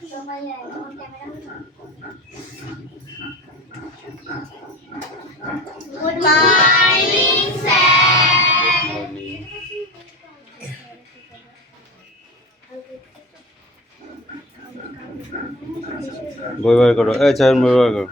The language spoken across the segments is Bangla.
Good morning, sir. বই বার করো, এই চার বই বার করো।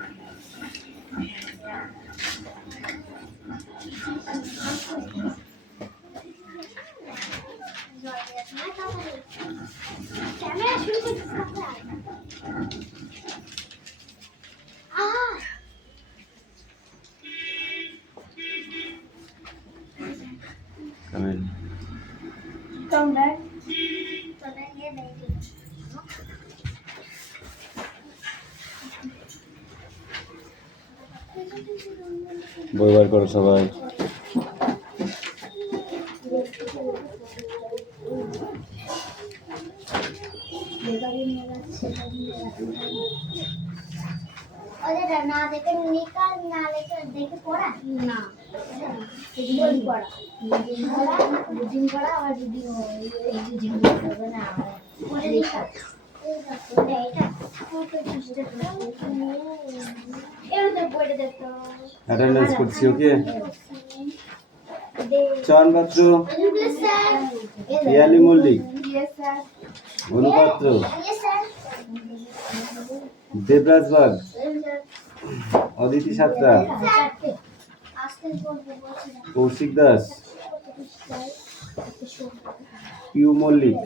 Come বই বার করো সবাই। না দেখে নিকাল না দেখে পড়া না বই পড়া দুদিন পড়া আবার দুদিন এই দুদিন পড়া না পড়ে নিকাল অ্যাটেন্ডেন্স করছি ওকে। চয়ন পাত্র, পিয়ালি মল্লিক, অনুপাত্র, দেবরাজ বাগ, অদিতি সাতরা, কৌশিক দাস, পিউ মল্লিক,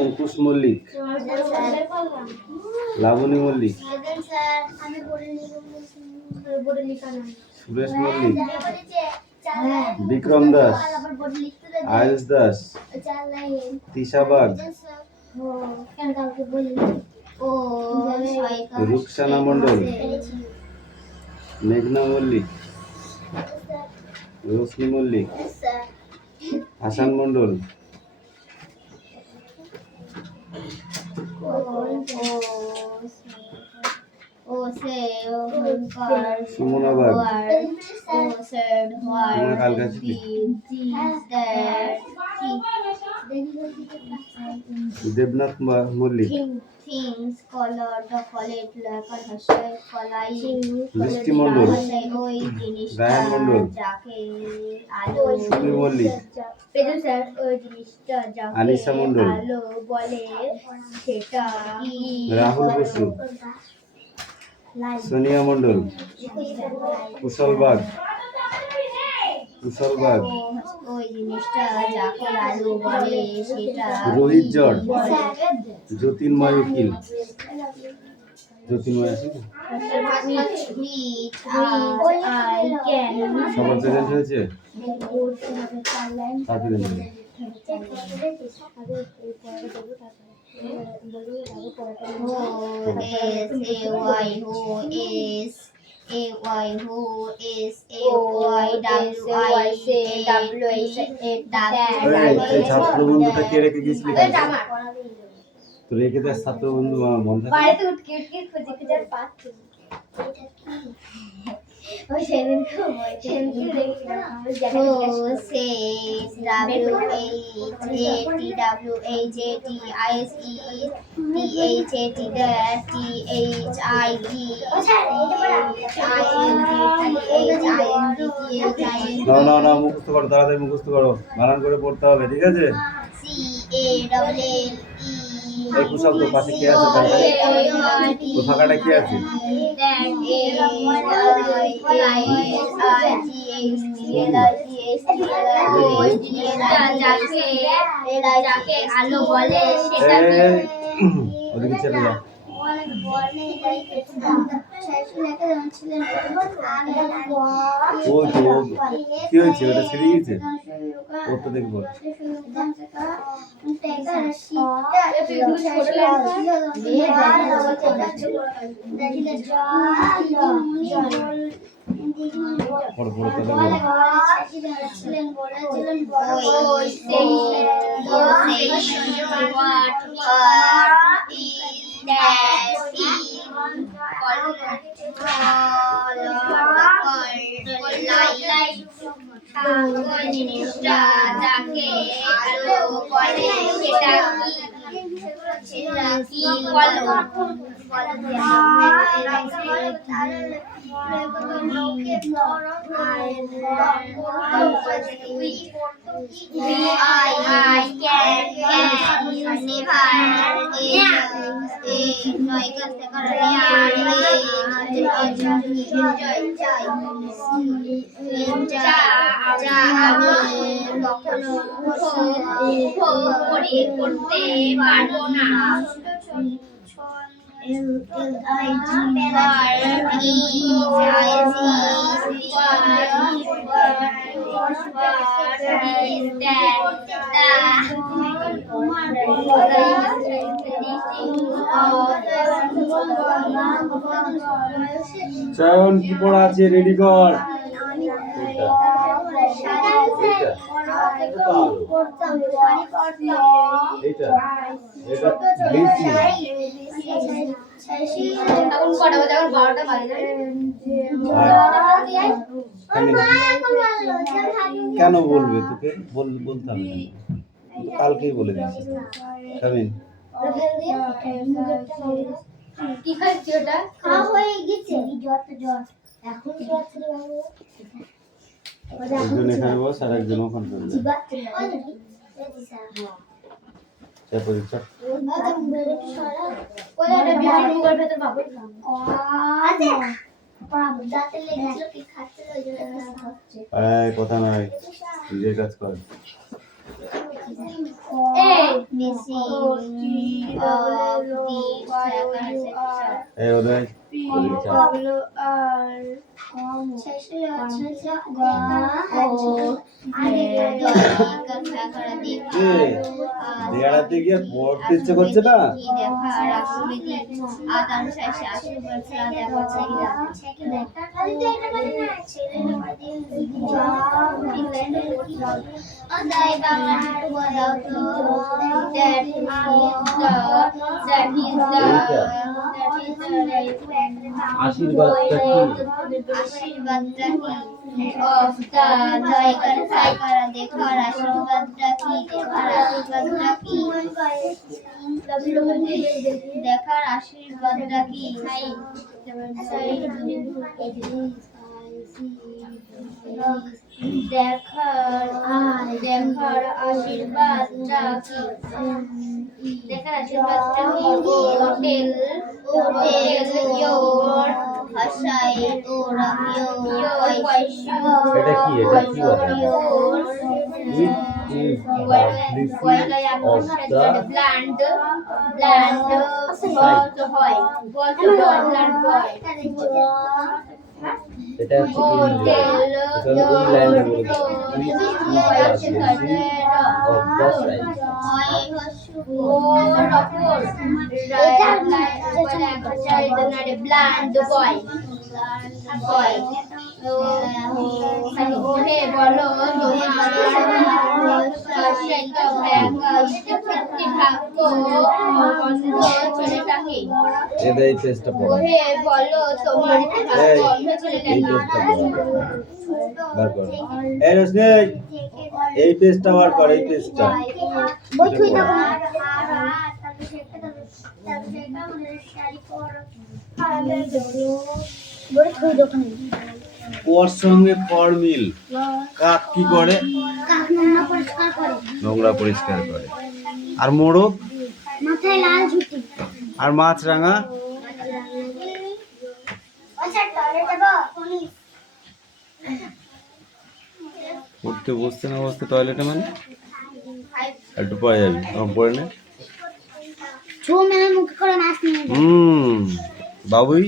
অঙ্কুশ মল্লিক, লাবণী মল্লিক, সুরেশ মল্লিক, বিক্রম দাস, আয়ুষ দাস, তিশা বাগ, রুকসানা মন্ডল, মেঘনা মল্লিক, রোশনি মল্লিক, হাসান মন্ডল, সুমনা বাগ, দেবনাথ মল্লিক, বৃষ্টি মন্ডল, রায়ন মন্ডল, সুবীর মল্লিক, আনিসা মন্ডল, রাহুল বসু, সোনিয়া মন্ডল, কুশল বাগ, রোহিত জড়, জ্যোতির্ময় উকিল, জ্যোতির্ময় আছে সবার প্রেজেন্ট হয়েছে। ছাত্র বন্ধুটা কে রেখে গেছিলি? তো রেখে দেয় ছাত্র বন্ধু বন্ধু না মুখস্থ করো, তাড়াতাড়ি মুখস্থ করো, বানান করে পড়তে হবে, ঠিক আছে? এই কুশল তো পাশে কে আছে? ও ফাঁকাটা কে আছে? ওদিকে চেপে যা। কি হয়েছে? ওটা ছিঁড়ে গিয়েছে? ওর তো দেখবো। That ওই জিনিসটা যাকে আলো বলে সেটা কি বলো? I can করতে পারবো না। চয়ন কি পড়া আছে রেডি কর। এইটা এটা বেশি কেন বলবে তোকে বলতে হবে না, কালকেই বলে দিচ্ছি। কামিন কি খাচ্ছি ওটা? খাওয়া হয়ে গেছে। এখন একজন এখানে বস আর একজন ওখানে বসবে। কথা নয়, নিজের কাজ কর। বেড়াতে গিয়ে পড়তে ইচ্ছে করছে না? আশীর্বাদটা কি? আশীর্বাদটা কি? অফ দা দেখার আশীর্বাদটা কি? দেখার আশীর্বাদটা কি? দেখার আশীর্বাদটা কি? দেখার আশীর্বাদটা কি? হোটেল ইয়োর ভাষায় ওরা এটা কি? এটা কি বলে? এটা এই পেজটা পড়ো। এই রোশনি এই পেজটা বার কর, এই পেজটা। ওর সঙ্গে ফর্মিল কাক কি করে? নোংরা পরিষ্কার করে। আর মোরগ মাথায় লাল ঝুটি। আর মাছরাঙা উঠতে বসতে না বসতে টয়লেটে মানে একটু পরে যাবি, তখন পরে নে। বাবুই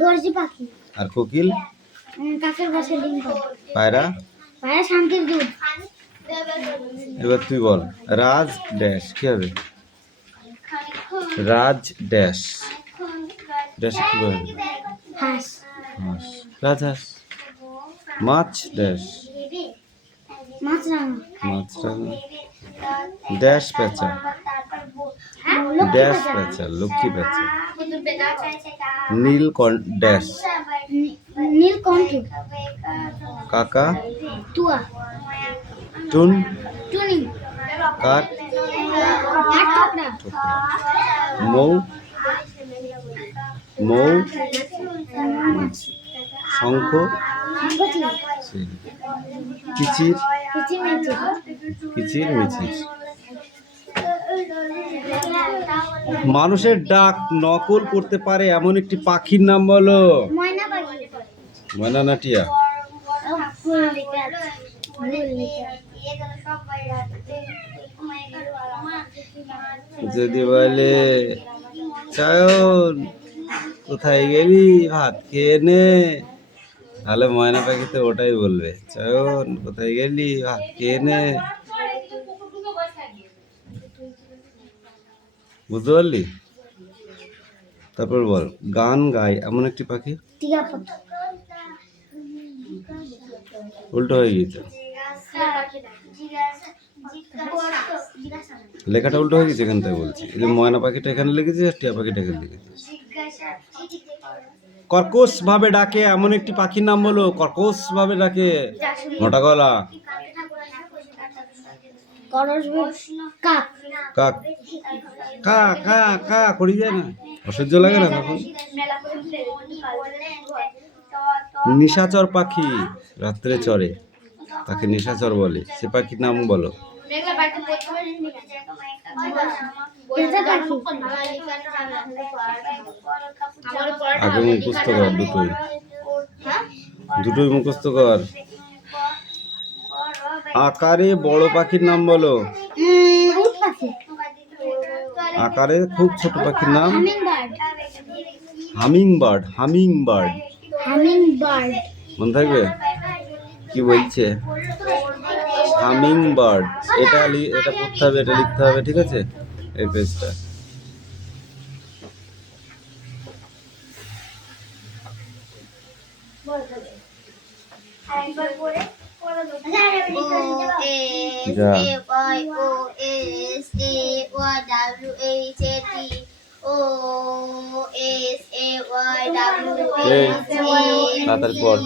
দর্জি পাখি আর কোকিল কাকের গাছে ডিম পাড়ে। পায়রা শান্তির দুধ। এবার তুই বল রাজ ড্যাশ কি হবে? রাজ ড্যাশ ড্যাশ কি বলে? হাঁস। হাঁস রাজহাঁস। মাছ ড্যাশ মাছরাঙা। ড্যাশ পেঁচা ড্যাশ পেঁচা লক্ষ্মী পেঁচা। নীল ড্যাশ নীলকণ্ঠ, কাকা, তুয়া, টুন, টুনি, কাক, কাঠ ঠোকরা, মৌ, মৌ, মৌমাছি, শঙ্খ, শঙ্খচিল, কিচির, কিচিরমিচির, কিচির মিচির। মানুষের ডাক নকল করতে পারে এমন একটি পাখির নাম বলো। ময়না পাখি, ময়না না টিয়া? যদি বলে চায়ন কোথায় গেলি ভাত খেয়ে নে, তাহলে ময়না পাখি তো ওটাই বলবে, চায়ন কোথায় গেলি ভাত খেয়ে নে। বুঝতে পারলি? তারপর বল, গান গায় এমন একটি পাখি। টিয়া পাখি, উল্টো হয়ে গেছে, লেখাটা উল্টো হয়ে গেছে, এখান থেকে বলছি। এই যে ময়না পাখিটা এখানে লিখেছি আর টিয়া পাখিটা এখানে লিখেছি। কর্কশ ভাবে ডাকে এমন একটি পাখির নাম বলো। কর্কশ ভাবে ডাকে, মোটা গলা। কাক, কাক, কা কা কা করি যায় না, অসহ্য লাগে না তখন? নিশাচর পাখি রাত্রে চড়ে, তাকে নিশাচর বলে, সে পাখির নাম বলো। আগে মুখস্থ কর, দুটোই মুখস্থ কর। আকারে বড় পাখির নাম বলো। উট পাখি, আকারে খুব ছোট পাখির নাম হামিংবার্ড, হামিংবার্ড। হামিংবার্ড হামিংবার্ড, মনে থাকবে কি বলছে? হামিংবার্ড। এটা পড়তে হবে, এটা লিখতে হবে, ঠিক আছে? এই পেজটা তাড়াতাড়ি পড়।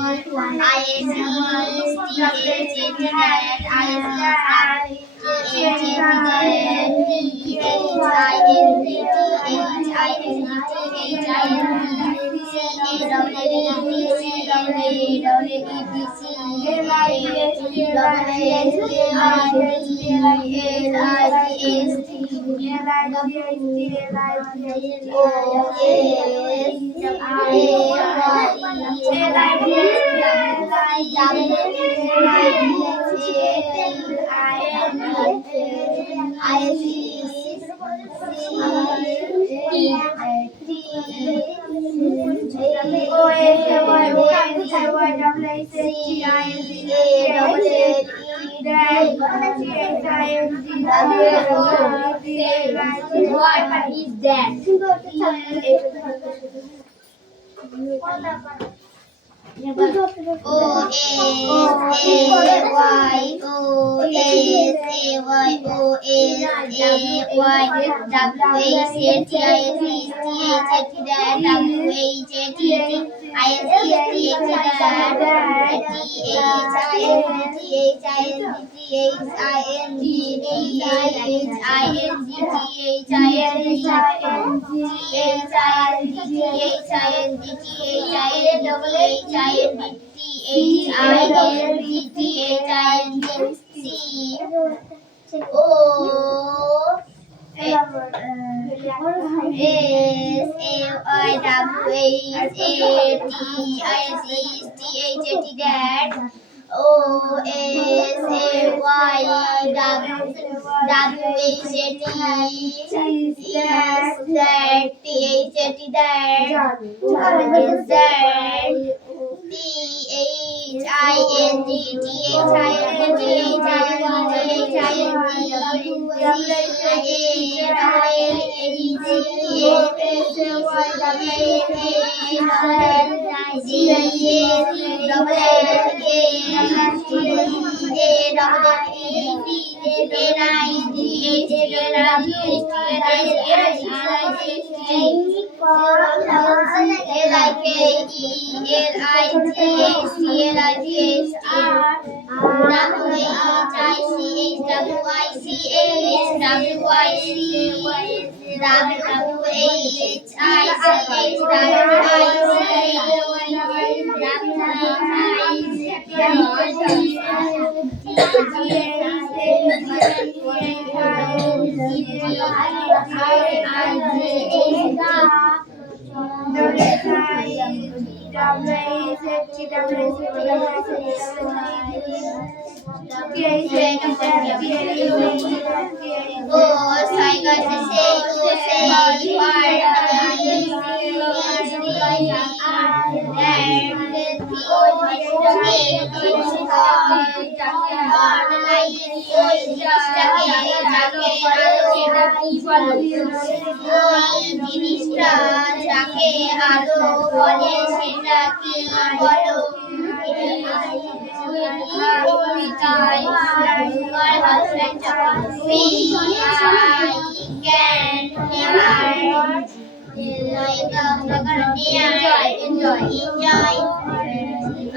What is that? Like জিনিসটা যাকে আলো বলে সেটা কি বলো?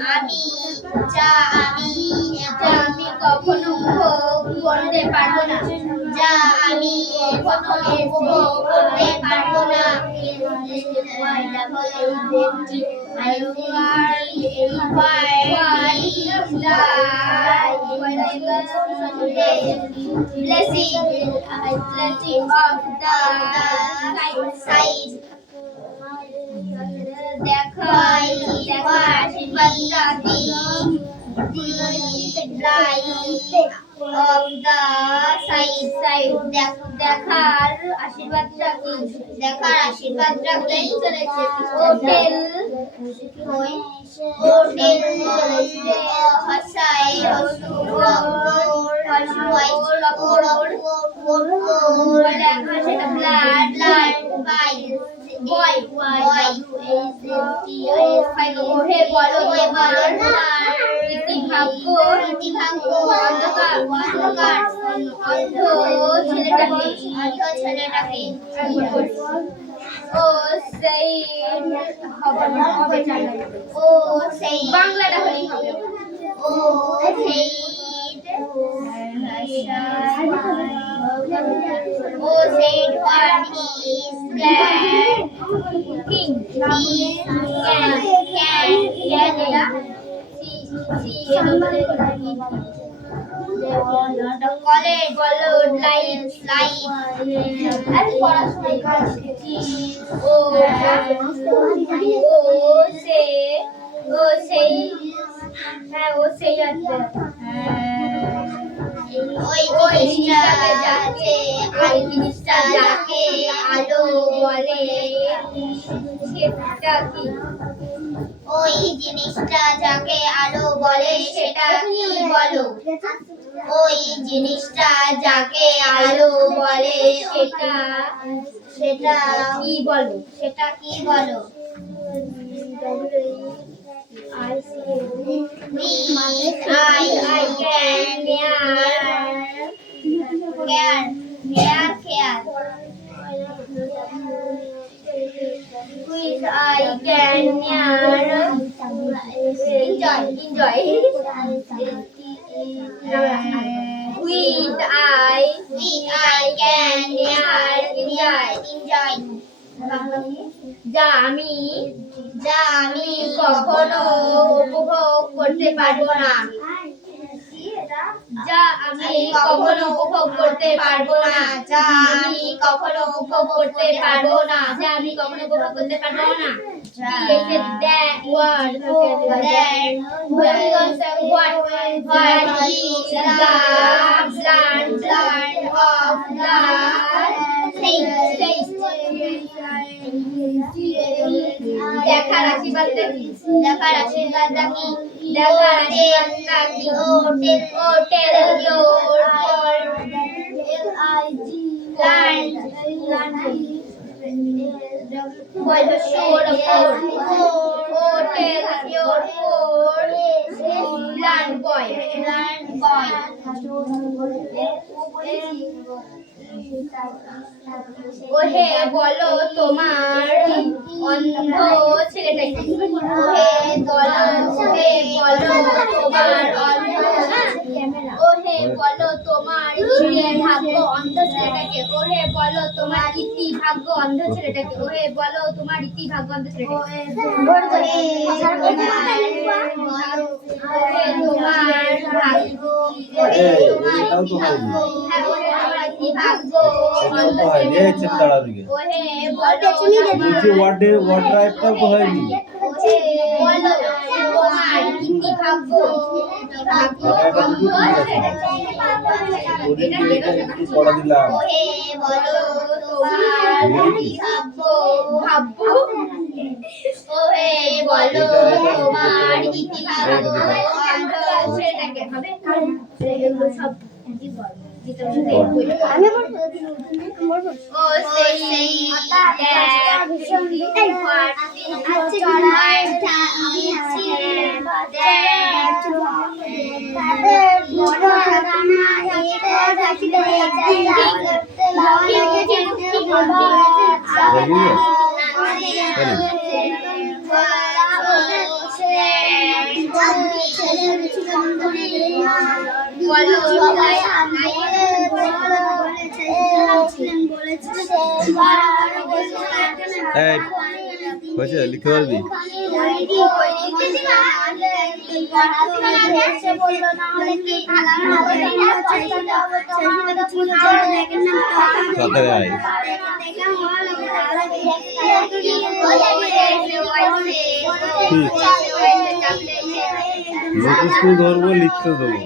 আমি কখনো উপভোগ করতে পারবো না, যা আমি কখনো উপভোগ করতে পারবো না। Blessing of the sight. দেখো আশীর্বাদটা কি? Light of the sight. দেখার আশীর্বাদটা কি? দেখার আশীর্বাদটা কি? হোটেল ভাষায় ছেলেটাকে ও সেই বাংলাটা হলেই হবে। ও সেই what is that king the college followed lights and ওই জিনিসটা যাকে আলো বলে সেটা কি? ওই জিনিসটা যাকে আলো বলে সেটা কি বলো? ওই জিনিসটা যাকে আলো বলে সেটা কি বলো? সেটা কি বলো? যা আমি কখনো উপভোগ করতে পারবো না, যা আমি কখনো উপভোগ করতে পারবো না, যা আমি কখনো উপভোগ করতে পারবো না, যা আমি কখনো উপভোগ করতে পারবো না। That word that what is the plant of the দেখার আশীর্বাদটা কি? দেখার আশীর্বাদটা কি? দেখার আশীর্বাদটা কি? হোটেল your ওহে বলো তোমার অন্ধ ছেলেটাকে, ওহে বলো তোমার ওহে বলো তোমার ইতি ভাগ্য অন্ধ ছেলেটাকে, ওহে বলো তোমার ইতি ভাগ্য অন্ধ ছেলেটাকে, ওহে বলো তোমার ইতি ভাগ্য অন্ধ ছেলেটাকে, ওহে তোমার ভাগ্য, ওহে তোমার ইতি ভাগ্য অন্ধ ছেলেটাকে, ওহে বলো তোমার ইতি ভাগ্য অন্ধ পড়া দিলাম ওহে বলো তোমার ভাগ্য, ওহে বলো তোমার ইতি ভাগ্য অন্ধ ছেলেটাকে। হবে এগুলো সব ও সেই হয়েছে লিখতে পারবি? তাড়াতাড়ি আয়। মুখস্থ ধরবো, লিখতে দেবো।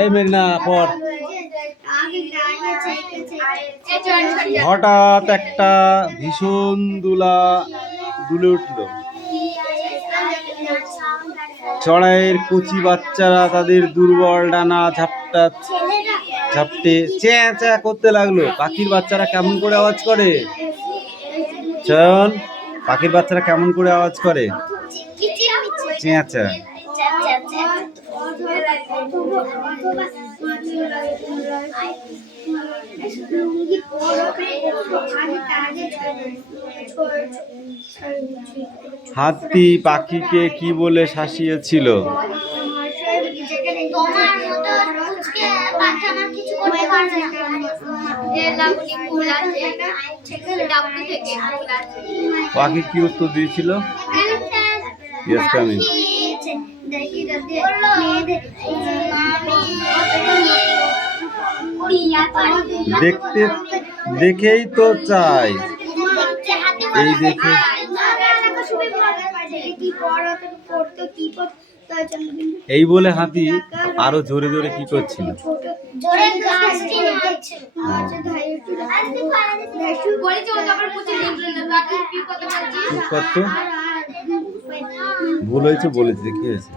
এই মেঘনা পড়। হঠাৎ একটা ভীষণ দুলে উঠল। চড়াইয়ের কচি বাচ্চারা তাদের দুর্বল ডানা ঝাপটে চ্যাঁ চ্যাঁ করতে লাগলো। পাখির বাচ্চারা কেমন করে আওয়াজ করে? চয়ন, পাখির বাচ্চারা কেমন করে আওয়াজ করে? চ্যাঁ চ্যাঁ। হাতি পাখিকে কি বলে শাসিয়েছিল? পাখি কি উত্তর দিয়েছিল? Yes, coming. দেখেই তো চাই। এই দেখে এই বলে হাতি আরো জোরে জোরে কি করছিল? ভুল হয়েছে বলেছে, কি হয়েছে?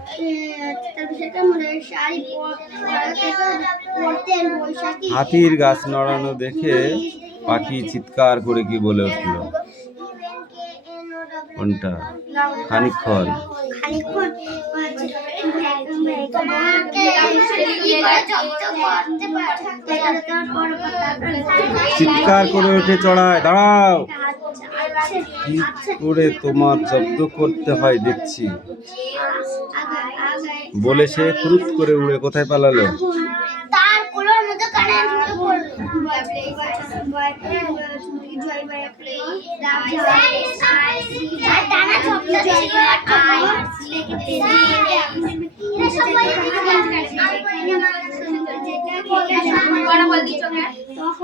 হাতির গাছ নড়ানো দেখে পাখি চিৎকার করে কি বলে উঠল? কোনটা? খানিকক্ষণ। চিৎকার করে উঠে চড়ায়, দাঁড়াও, কি করে তোমার জব্দ করতে হয় দেখছি। বলে সে ফুরুত করে উড়ে কোথায় পালালো?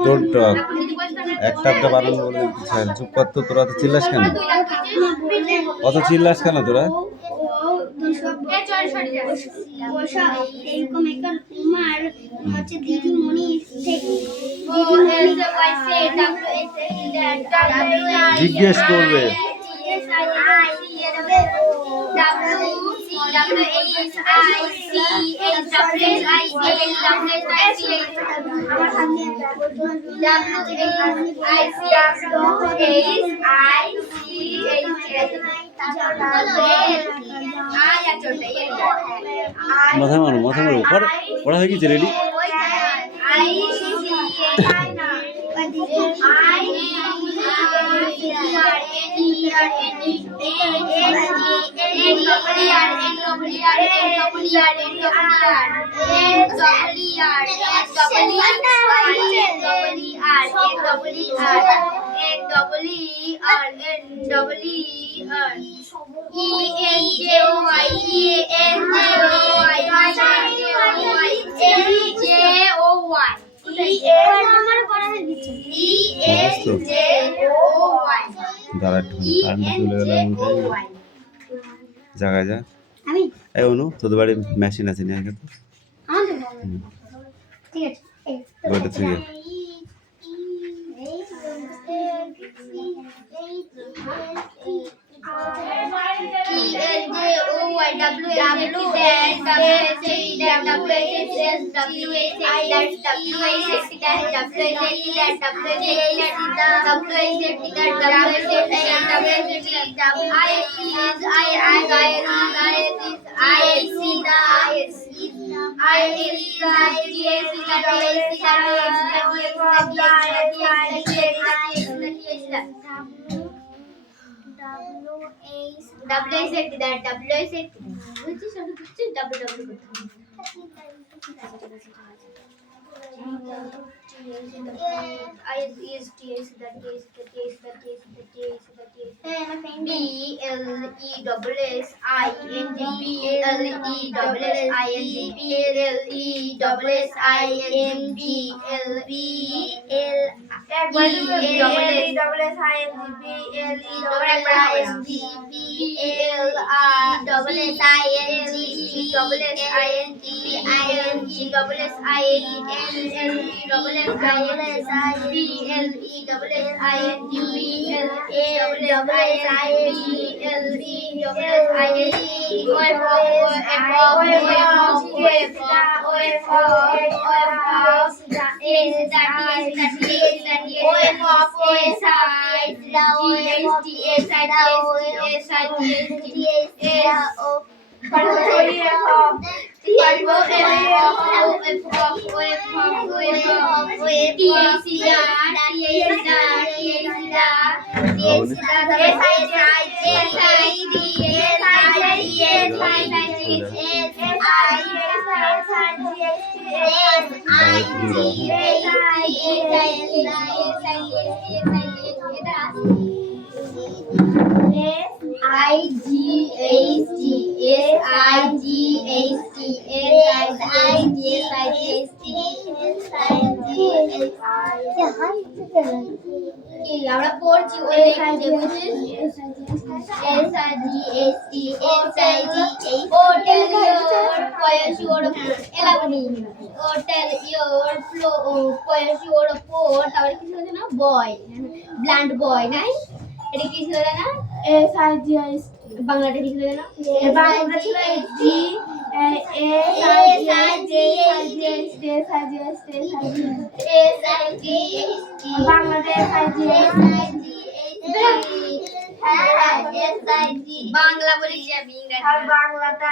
ডোন্ট টক, একটা একটা বানান বলে দিচ্ছি। চুপ কর তো, তোরা তো চিল্লাস কেন? অত চিল্লাস কেন তোরা? জিজ্ঞেস করবে। মাথায় মারো, মাথায় মারো, পড়া হয়ে গেছে, রেডি? দাঁড়া একটুখানি, কারেন্টটা চলে গেল এমনটাই। জায়গায় যা। এই অনু, তোদের বাড়ি মেশিন আছে নিয়ে আগে তো। ঠিক আছে, বইটা থেকে আমরা পড়ছি ওই বয় ব্লান্ড বয় নাই এটা কি ছিল না বাংলাটা কি ছিল না বাংলাটা ছিল জি বাংলা বলি যাবি বাংলাটা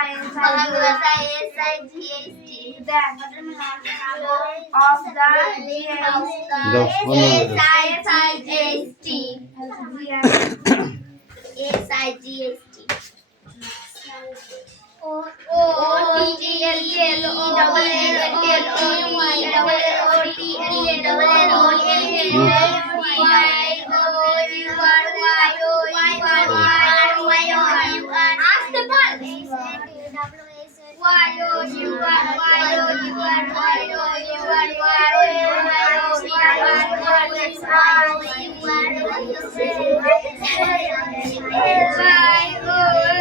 Y O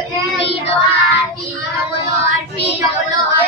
N P O R P O R P O R